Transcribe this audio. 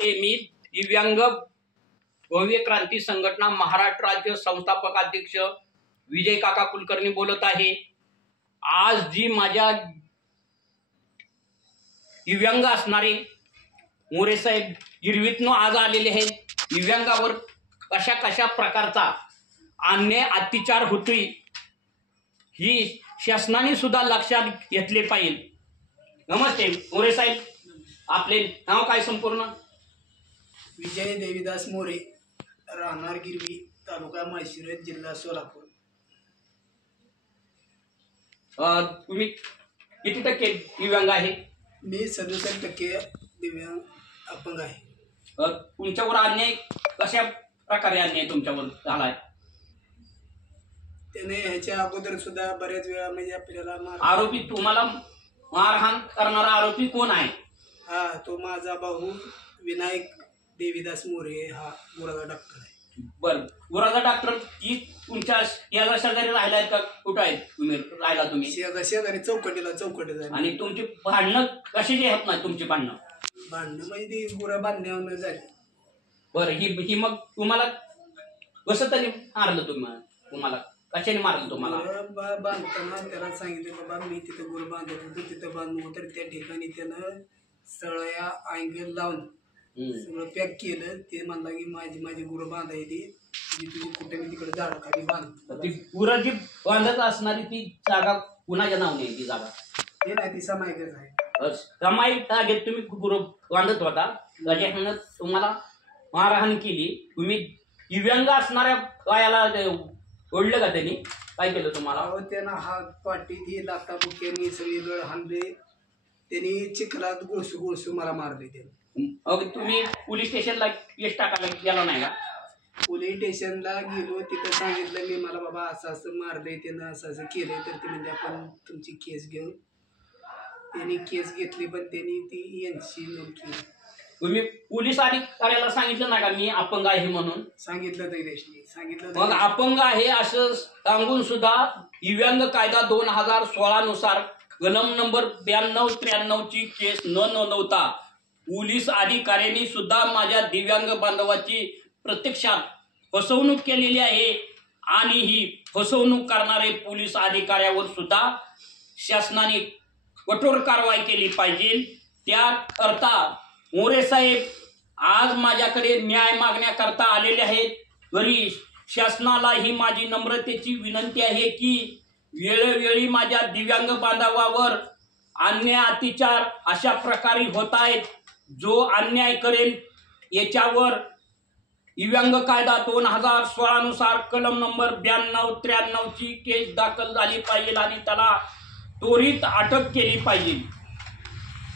मी दिव्यांग भव्य क्रांती संघटना महाराष्ट्र राज्य संस्थापक अध्यक्ष विजय काका कुलकर्णी बोलत आहे। आज जी माझ्या दिव्यांग असणारे मोरे साहेब गिरवीतनं आज आलेले आहेत। दिव्यांगावर कशा कशा प्रकारचा अन्याय अत्याचार होतोय ही शासनाने सुद्धा लक्षात घेतले पाहिजे। नमस्ते मोरे साहेब, आपले नाव काय संपूर्ण? विजय देवीदास मोरे, राहणार गिरवी, तालुका माळशिरस, जिल्हा सोलापूर। तुम्ही किती टक्के दिव्यांग आहे? मी 67% दिव्यांग अपंग आहे। तुमच्यावर अन्याय कशा प्रकारे अन्याय तुमच्यावर झालाय? त्याने ह्याच्या अगोदर सुद्धा बऱ्याच वेळा म्हणजे आपल्याला आरोपी तुम्हाला मारहाण करणारा आरोपी कोण आहे? हा, तो माझा भाऊ विनायक देवीदास मोरे, हा गुराचा डॉक्टर आहे। बर, गुराचा डॉक्टर की तुमच्या याला शेजारी राहिलाय का? कुठं आहे तुम्ही राहिला? तुम्ही शेजारी चौकटीला आणि तुमची भांडणं कशी जे आहेत ना? तुमची भांडणं म्हणजे ती गुरं बांधण्यावर झाली। बरं, ही मग तुम्हाला कसं तरी मारलं? तुम्हाला कशाने मारलं? तुम्हाला बांधताना त्याला सांगितलं, बाबा मी तिथं गुरं बांधत होतो, तिथं बांधून तर त्या ठिकाणी त्यानं सळया अँगल लावून सगळं पॅक केलं। ते म्हणला की माझी गुरं बांधायची, तुम्ही कुठे मी तिकडे झाड खाली बांध। ती गुरं जी बांधत असणारी ती जागा कुणाच्या नावाने आहे? ती जागा हे नाही, ती समायकच आहे। समाई जागेत तुम्ही गुरं बांधत होता, त्याच्यानं तुम्हाला मारहाण केली। तुम्ही दिव्यांग असणाऱ्या गायाला ओढलं का? त्यांनी काय केलं तुम्हाला? त्यानं हात पाठी ती लाथा बुक्यांनी सगळी गळ हाणले। त्यांनी चिखलात गोळसू मला मारले। त्याने तुम्ही पोलीस स्टेशनला केस टाकायला गेला नाही का? पोलीस स्टेशनला गेलो, तिथं सांगितलं मी, मला बाबा असं असं मारलंय, त्यानं असं असं केलंय, तर ते म्हणजे आपण तुमची केस घेऊन त्यांनी केस घेतली, पण त्यांनी ती NC नोंद केली। तुम्ही पोलीस अधिकाऱ्याला सांगितलं ना का मी अपंग आहे म्हणून? सांगितलं सांगितलं। मग अपंग आहे असं सांगून सुद्धा दिव्यांग कायदा 2016 नुसार कलम नंबर 92-93 ची केस न नोंदवता पोलीस अधिकाऱ्यांनी सुद्धा माझ्या दिव्यांग बांधवाची प्रत्यक्षात फसवणूक केलेली आहे। आणि ही फसवणूक करणारे पोलीस अधिकाऱ्यावर सुद्धा शासनाने कठोर कारवाई केली पाहिजे। त्याकरता मोरे साहेब आज माझ्याकडे न्याय मागण्याकरता आलेले आहेत। तरी शासनाला ही माझी नम्रतेची विनंती आहे की वेळोवेळी माझ्या दिव्यांग बांधवावर अन्याय अत्याचार अशा प्रकारे होत आहेत। जो अन्याय करेल याच्यावर दिव्यांग कायदा 2016 नुसार कलम नंबर 92-93 ची केस दाखल झाली पाहिजे आणि त्याला त्वरित अटक केली पाहिजे।